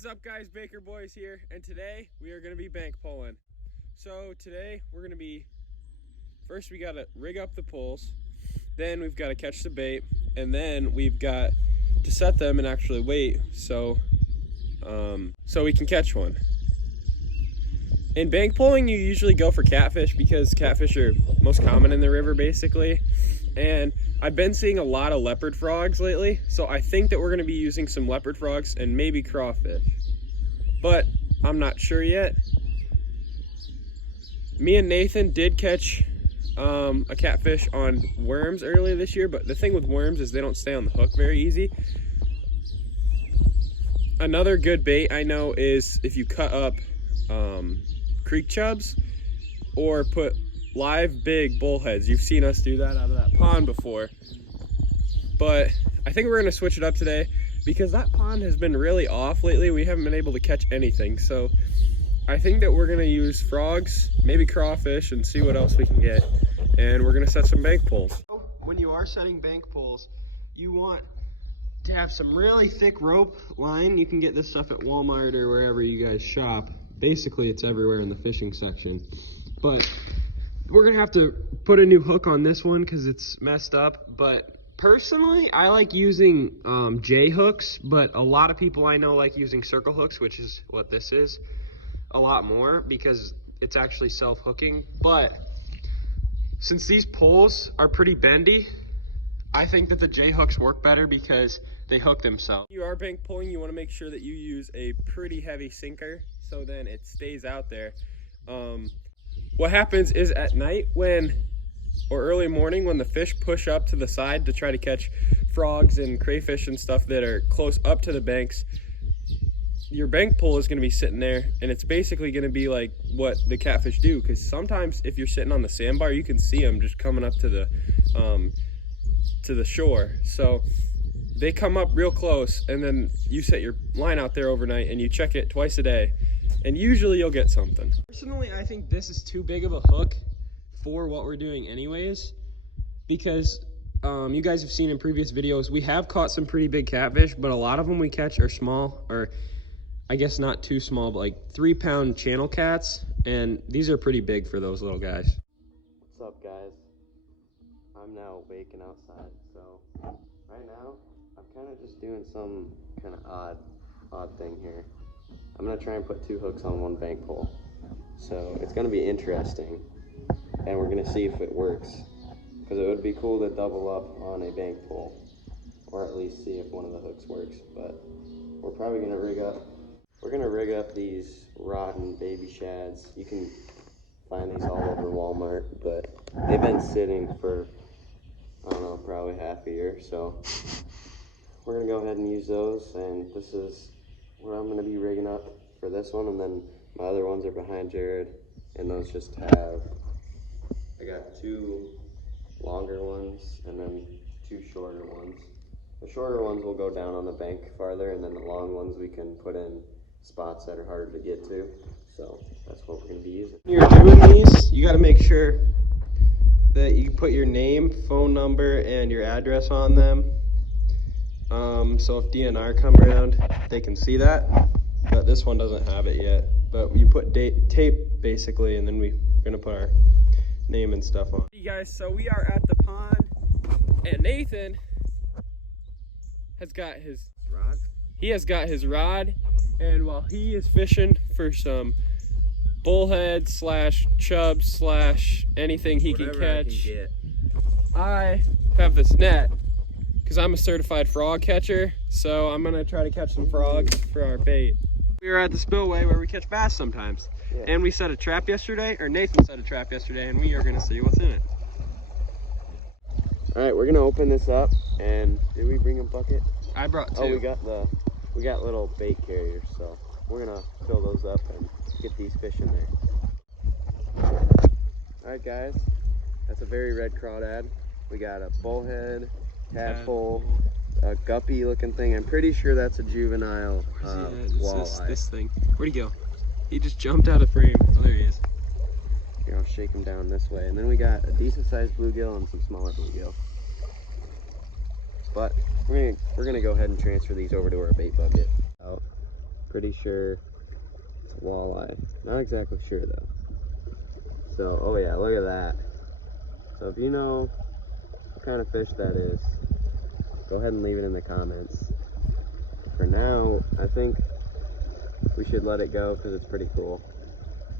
What is up, guys? Baker Boys here, and today we are going to be bank pulling. So today we're going to be, first we got to rig up the poles, then we've got to catch the bait, and then we've got to set them and actually wait so we can catch one. In bank pulling, you usually go for catfish because catfish are most common in the river basically, and I've been seeing a lot of leopard frogs lately, so I think that we're going to be using some leopard frogs and maybe crawfish, but I'm not sure yet. Me and Nathan did catch a catfish on worms earlier this year, but the thing with worms is they don't stay on the hook very easy. Another good bait I know is if you cut up creek chubs or put live big bullheads. You've seen us do that out of that pond before, but I think we're going to switch it up today because that pond has been really off lately. We haven't been able to catch anything, so I think that we're going to use frogs, maybe crawfish, and see what else we can get, and we're going to set some bank poles. When you are setting bank poles, you want to have some really thick rope line. You can get this stuff at Walmart or wherever you guys shop. Basically it's everywhere in the fishing section, but we're gonna have to put a new hook on this one because it's messed up. But personally, I like using J hooks, but a lot of people I know like using circle hooks, which is what this is, a lot more because it's actually self-hooking. But since these poles are pretty bendy, I think that the J hooks work better because they hook themselves. If you are bank pulling, you want to make sure that you use a pretty heavy sinker so then it stays out there. What happens is at night or early morning when the fish push up to the side to try to catch frogs and crayfish and stuff that are close up to the banks, your bank pole is going to be sitting there, and it's basically going to be like what the catfish do, because sometimes if you're sitting on the sandbar, you can see them just coming up to the shore. So they come up real close, and then you set your line out there overnight and you check it twice a day, and usually you'll get something. Personally, I think this is too big of a hook for what we're doing anyways, because you guys have seen in previous videos, we have caught some pretty big catfish, but a lot of them we catch are small, or I guess not too small, but like 3-pound channel cats, and these are pretty big for those little guys. What's up, guys? I'm now waking outside, so right now I'm kind of just doing some kind of odd thing here. I'm gonna try and put 2 hooks on 1 bank pole, so it's gonna be interesting, and we're gonna see if it works, because it would be cool to double up on a bank pole, or at least see if one of the hooks works. But we're probably gonna rig up these rotten baby shads. You can find these all over Walmart, but they've been sitting for, I don't know, probably half a year, so we're gonna go ahead and use those, and this is where I'm gonna be rigging up for this one, and then my other ones are behind Jared, and those just have, I got 2 longer ones and then 2 shorter ones. The shorter ones will go down on the bank farther, and then the long ones we can put in spots that are harder to get to, so that's what we're gonna be using. When you're doing these, you gotta make sure that you put your name, phone number, and your address on them. So if DNR come around, they can see that, but this one doesn't have it yet. But you put tape basically, and then we're gonna put our name and stuff on. Hey guys, so we are at the pond, and Nathan has got his rod. He has got his rod, and while he is fishing for some bullhead / chubs / anything he can catch, I have this net because I'm a certified frog catcher, so I'm gonna try to catch some frogs for our bait. We were at the spillway where we catch bass sometimes, and we set a trap yesterday, or Nathan set a trap yesterday, and we are gonna see what's in it. All right, we're gonna open this up, and did we bring a bucket? I brought 2. Oh, we got little bait carriers, so we're gonna fill those up and get these fish in there. All right, guys, that's a very red crawdad. We got a bullhead, tadpole, a guppy looking thing. I'm pretty sure that's a juvenile walleye. This thing. Where'd he go? He just jumped out of frame. Oh, there he is. Here, I'll shake him down this way. And then we got a decent sized bluegill and some smaller bluegill. But we're gonna go ahead and transfer these over to our bait bucket. Pretty sure it's a walleye. Not exactly sure though. So, oh yeah, look at that. So if you know what kind of fish that is, go ahead and leave it in the comments. For now, I think we should let it go because it's pretty cool.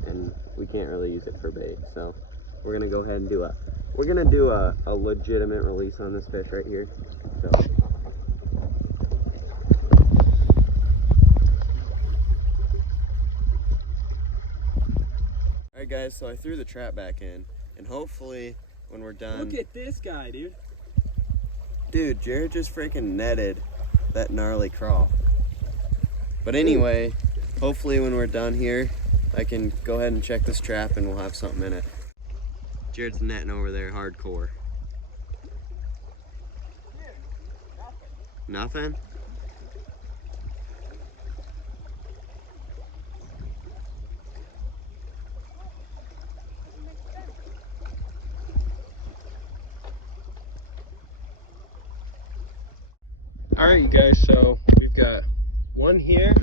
And we can't really use it for bait. So we're gonna go ahead and do a legitimate release on this fish right here. So alright guys, so I threw the trap back in, and hopefully when we're done. Look at this guy, dude. Dude, Jared just freaking netted that gnarly crawl. But anyway, hopefully when we're done here, I can go ahead and check this trap and we'll have something in it. Jared's netting over there hardcore. Nothing? Alright, you guys, so we've got one here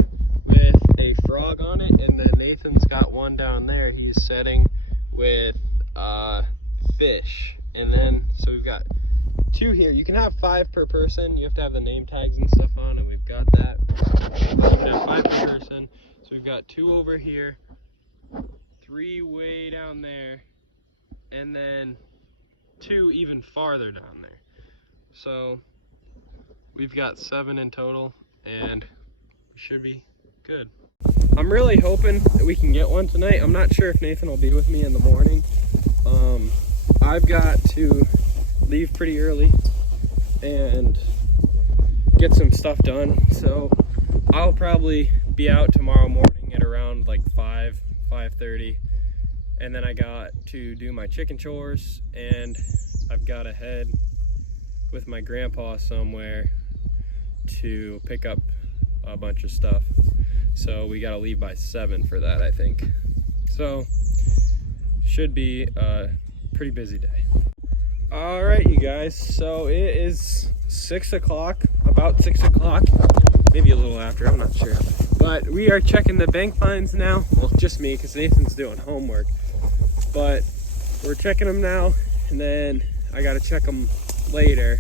with a frog on it, and then Nathan's got one down there he's setting with fish. And then, so we've got two here. You can have 5 per person. You have to have the name tags and stuff on, and we've got that. You can have 5 per person. So we've got 2 over here, 3 way down there, and then 2 even farther down there. So we've got 7 in total, and we should be good. I'm really hoping that we can get one tonight. I'm not sure if Nathan will be with me in the morning. I've got to leave pretty early and get some stuff done, so I'll probably be out tomorrow morning at around like 5:30, and then I got to do my chicken chores, and I've got to head with my grandpa somewhere to pick up a bunch of stuff. So we gotta leave by 7 for that, I think. So should be a pretty busy day. All right, you guys, so it is 6 o'clock, about 6 o'clock, maybe a little after, I'm not sure. But we are checking the Banklines now. Well, just me, because Nathan's doing homework. But we're checking them now, and then I gotta check them later,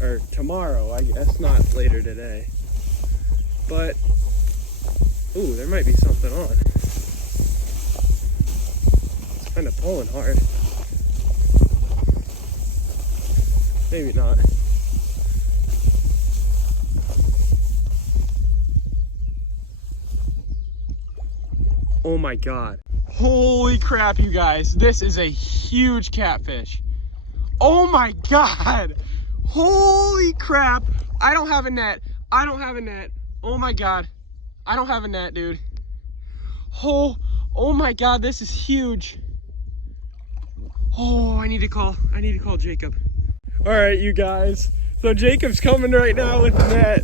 or tomorrow, I guess, not later today. But, ooh, there might be something on. It's kind of pulling hard. Maybe not. Oh my God. Holy crap, you guys. This is a huge catfish. Oh my God. Holy crap. I don't have a net. I don't have a net. Oh my God. I don't have a net, dude. Oh my God, this is huge. Oh, I need to call Jacob. All right, you guys. So Jacob's coming right now with the net.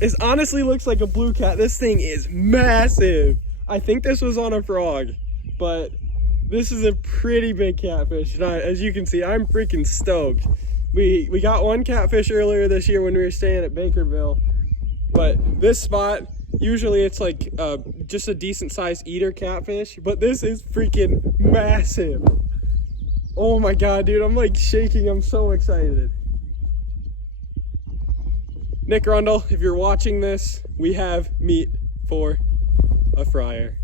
It honestly looks like a blue cat. This thing is massive. I think this was on a frog, but this is a pretty big catfish. And as you can see, I'm freaking stoked. We got one catfish earlier this year when we were staying at Bakerville, but this spot, usually it's like just a decent sized eater catfish, but this is freaking massive. Oh my God, dude, I'm like shaking. I'm so excited. Nick Rundle, if you're watching this, we have meat for a fryer.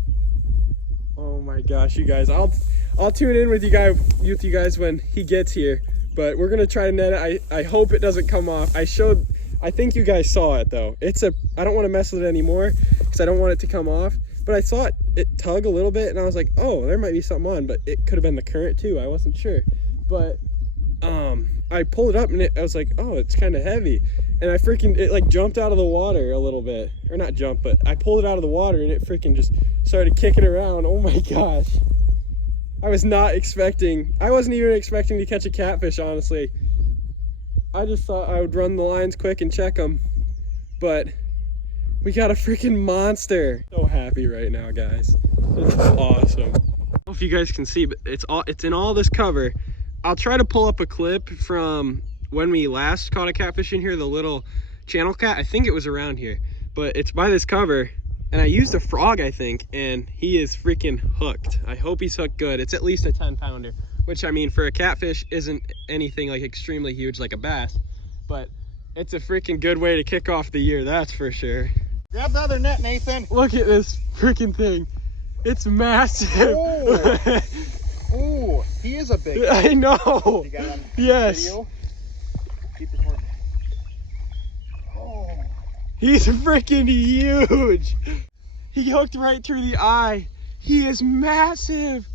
Oh my gosh, you guys, I'll tune in with you guys when he gets here, but we're gonna try to net it. I hope it doesn't come off. I think you guys saw it though. I don't want to mess with it anymore because I don't want it to come off, but I saw it tug a little bit, and I was like, oh, there might be something on, but it could have been the current too. I wasn't sure, but I pulled it up and I was like, oh, it's kind of heavy, and it like jumped out of the water a little bit, or not jump, but I pulled it out of the water and it freaking just started kicking around. Oh my gosh. I wasn't even expecting to catch a catfish, honestly. I just thought I would run the lines quick and check them, but we got a freaking monster. So happy right now, guys. It's awesome. I don't know if you guys can see, but it's in all this cover. I'll try to pull up a clip from when we last caught a catfish in here, the little channel cat. I think it was around here, but it's by this cover, And I used a frog, I think, and he is freaking hooked. I hope he's hooked good. It's at least a 10-pounder, which, I mean, for a catfish isn't anything like extremely huge like a bass, but it's a freaking good way to kick off the year, that's for sure. Grab the other net, Nathan. Look at this freaking thing. It's massive. Oh, oh, he is a big one. I know. You got it on Yes. video? Keep recording. Oh. He's freaking huge. He hooked right through the eye. He is massive.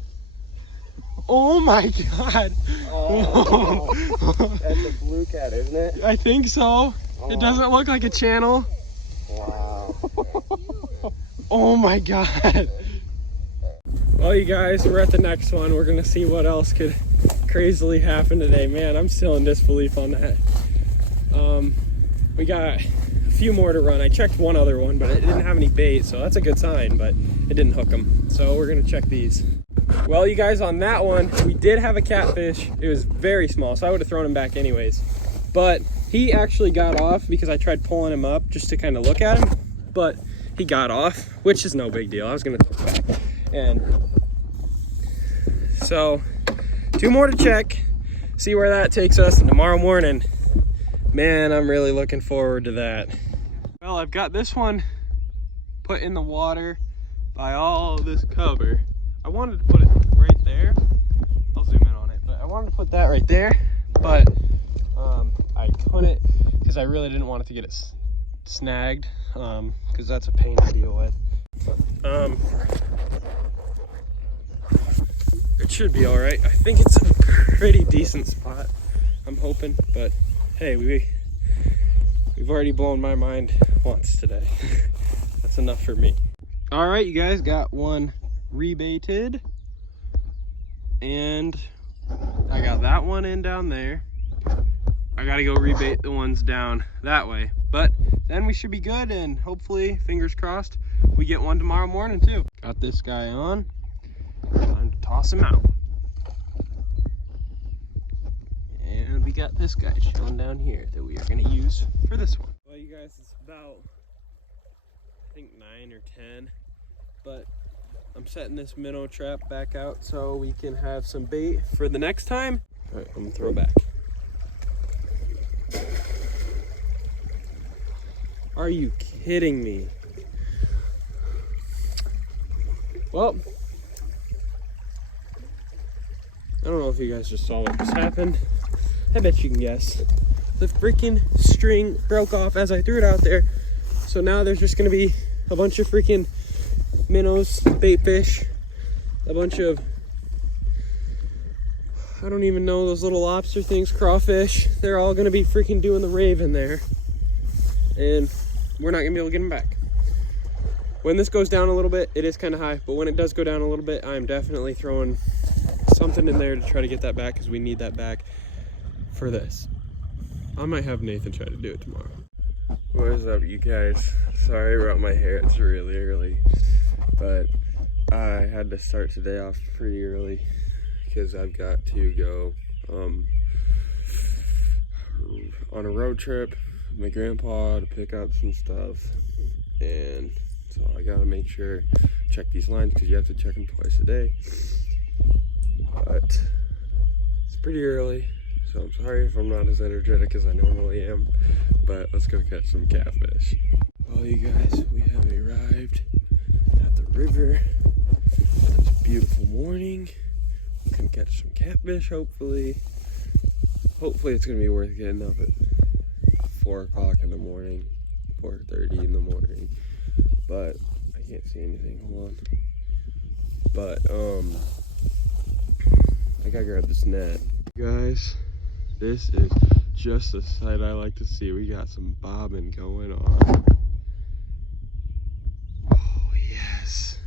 Oh my God. Oh, that's a blue cat, isn't it? I think so. Oh. It doesn't look like a channel. Wow. Oh my God. Well, you guys, we're at the next one. We're gonna see what else could crazily happen today. Man, I'm still in disbelief on that. We got a few more to run. I checked one other one, but it didn't have any bait, so that's a good sign, but it didn't hook them. So we're gonna check these. Well, you guys, on that one, we did have a catfish. It was very small, so I would have thrown him back anyways. But he actually got off because I tried pulling him up just to kind of look at him, but he got off, which is no big deal. I was gonna throw it back. And so 2 more to check, see where that takes us tomorrow morning. Man, I'm really looking forward to that. Well, I've got this one put in the water by all this cover. I wanted to put it right there. I'll zoom in on it, but I wanted to put that right there, but I couldn't because I really didn't want it to get it snagged, because that's a pain to deal with. It should be all right. I think it's a pretty decent spot, I'm hoping, but hey, we've already blown my mind once today. That's enough for me. All right, you guys, got one rebaited, and I got that one in down there. I gotta go rebait the ones down that way, but then we should be good, and hopefully, fingers crossed, we get one tomorrow morning too. Got this guy on. Time to toss him out. And we got this guy chilling down here that we are gonna use for this one. Well, you guys, it's about, I think 9 or 10, but I'm setting this minnow trap back out so we can have some bait for the next time. All right, I'm gonna throw back. Are you kidding me? Well, I don't know if you guys just saw what just happened. I bet you can guess. The freaking string broke off as I threw it out there. So now there's just gonna be a bunch of freaking minnows, bait fish, a bunch of, I don't even know, those little lobster things, crawfish. They're all gonna be freaking doing the rave in there. And we're not gonna be able to get them back. When this goes down a little bit, it is kind of high, but when it does go down a little bit, I'm definitely throwing something in there to try to get that back, because we need that back for this. I might have Nathan try to do it tomorrow. What is up, you guys? Sorry about my hair, it's really early, but I had to start today off pretty early because I've got to go on a road trip with my grandpa to pick up some stuff, and so I gotta make sure, check these lines, because you have to check them twice a day. But it's pretty early, so I'm sorry if I'm not as energetic as I normally am, but let's go catch some catfish. Well, you guys, we have arrived at the river this beautiful morning. We can catch some catfish, hopefully. Hopefully it's gonna be worth getting up at 4 o'clock in the morning, 4:30 in the morning, but I can't see anything. Hold on. But I gotta grab this net. Guys, this is just the sight I like to see. We got some bobbing going on. Oh yes.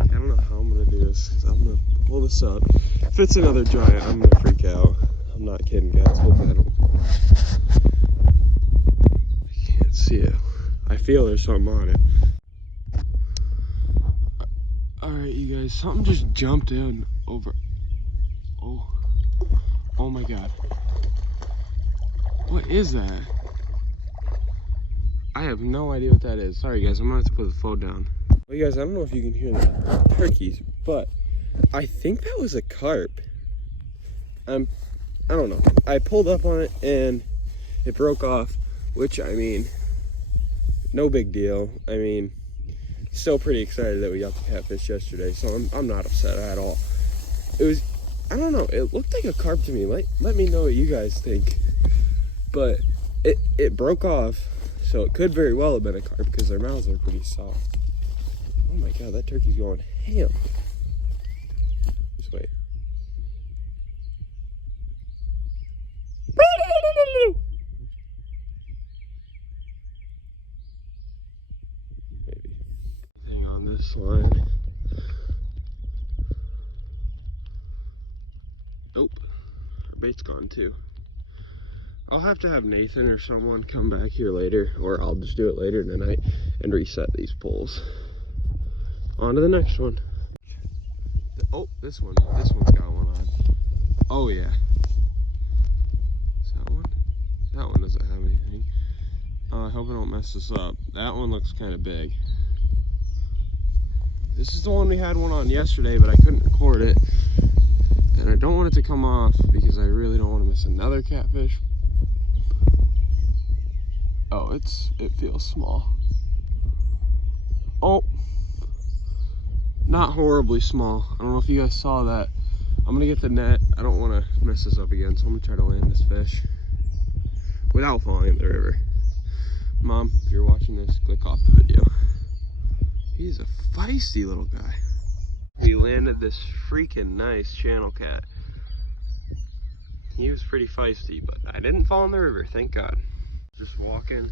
I don't know how I'm gonna do this, because I'm gonna pull this up. If it's another giant, I'm gonna freak out. I'm not kidding, guys. Hopefully I don't. I can't see it. I feel there's something on it. Alright, you guys, something just jumped in over. Oh my god. What is that? I have no idea what that is. Sorry guys, I'm gonna have to put the phone down. Well, you guys, I don't know if you can hear the turkeys, but I think that was a carp. I don't know. I pulled up on it and it broke off, which, I mean, no big deal. I mean, still pretty excited that we got the catfish yesterday, so I'm not upset at all. It was, I don't know, it looked like a carp to me. Let me know what you guys think. But it broke off, so it could very well have been a carp because their mouths are pretty soft. Oh my god, that turkey's going ham. Just wait. Maybe. Anything on this line? Nope. Our bait's gone too. I'll have to have Nathan or someone come back here later, or I'll just do it later tonight and reset these poles. On to the next one. Oh, this one's got one on. Oh yeah. Is that one? That one doesn't have anything. Oh, I hope I don't mess this up. That one looks kind of big. This is the one we had one on yesterday, but I couldn't record it. And I don't want it to come off because I really don't want to miss another catfish. Oh, it feels small. Oh, not horribly small. I don't know if you guys saw that. I'm gonna get the net. I don't want to mess this up again, so I'm gonna try to land this fish without falling in the river. Mom, if you're watching this, click off the video. He's a feisty little guy. We landed this freaking nice channel cat. He was pretty feisty, but I didn't fall in the river, thank God. Just walking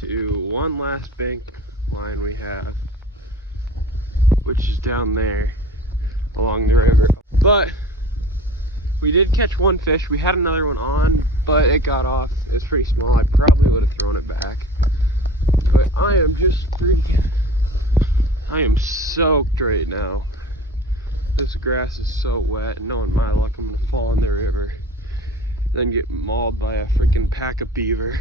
to one last bank line we have, which is down there along the river. But we did catch one fish. We had another one on, but it got off. It was pretty small. I probably would have thrown it back. But I am just freaking, I am soaked right now. This grass is so wet, and knowing my luck, I'm gonna fall in the river. Then get mauled by a freaking pack of beaver.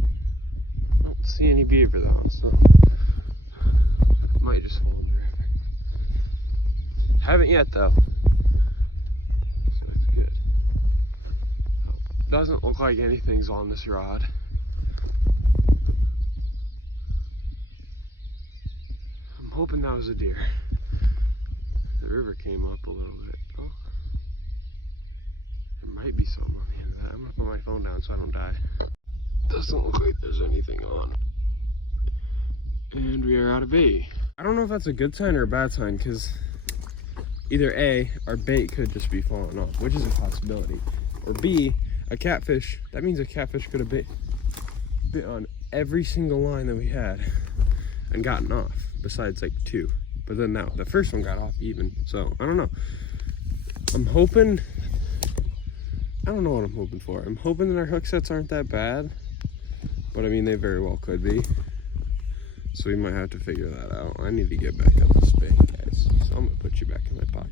I don't see any beaver though, so might just fall in the river. Haven't yet though, so it's good. Doesn't look like anything's on this rod. I'm hoping that was a deer. The river came up a little bit. Oh. There might be something on the end of that. I'm gonna put my phone down so I don't die. Doesn't look like there's anything on. And we are out of bait. I don't know if that's a good sign or a bad sign, because either A, our bait could just be falling off, which is a possibility. Or B, a catfish, that means a catfish could have bit on every single line that we had and gotten off, besides like 2. But then now, the first one got off even, so I don't know. I'm hoping, I don't know what I'm hoping for. I'm hoping that our hook sets aren't that bad, but I mean, they very well could be. So we might have to figure that out. I need to get back up the bank, guys. So I'm gonna put you back in my pocket.